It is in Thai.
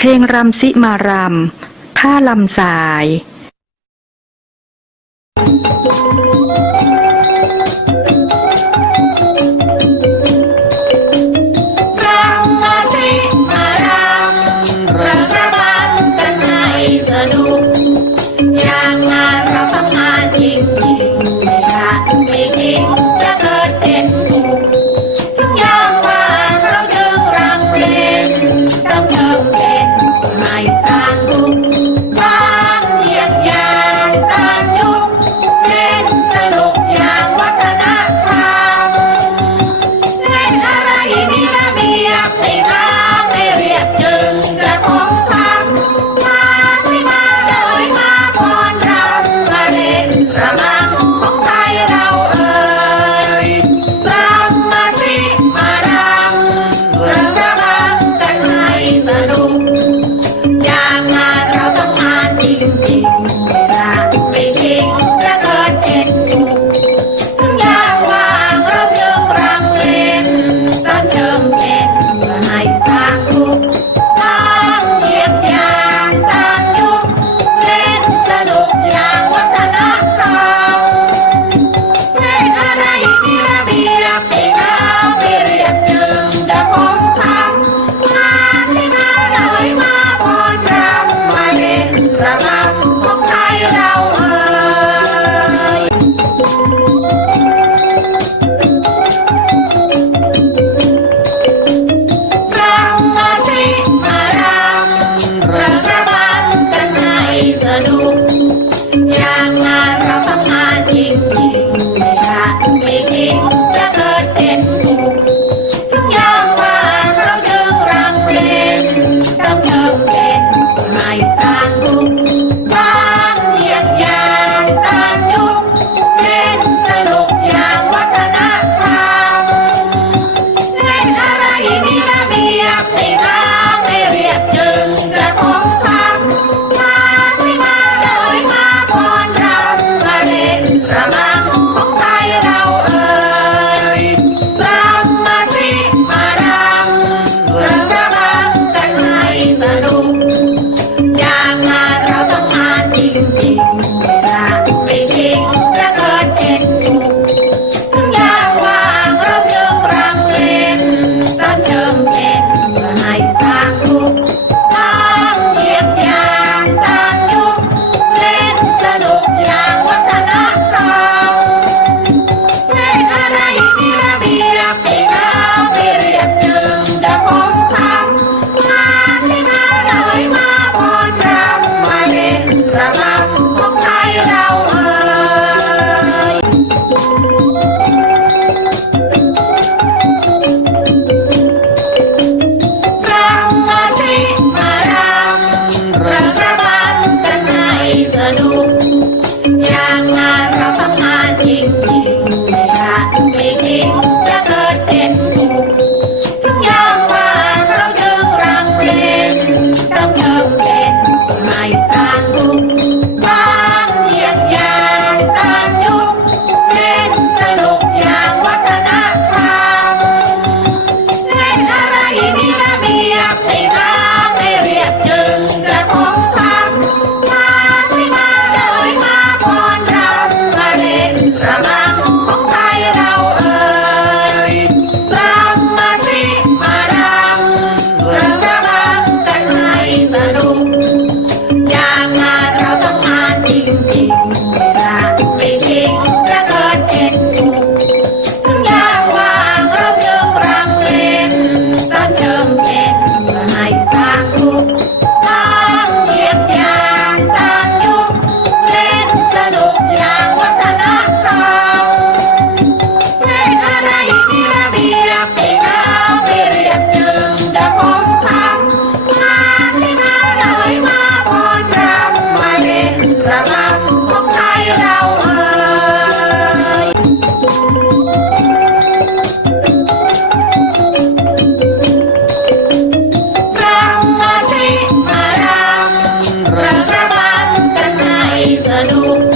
เพลงรำซิมารำท่าลำสาย Thank you. Jesus, I know.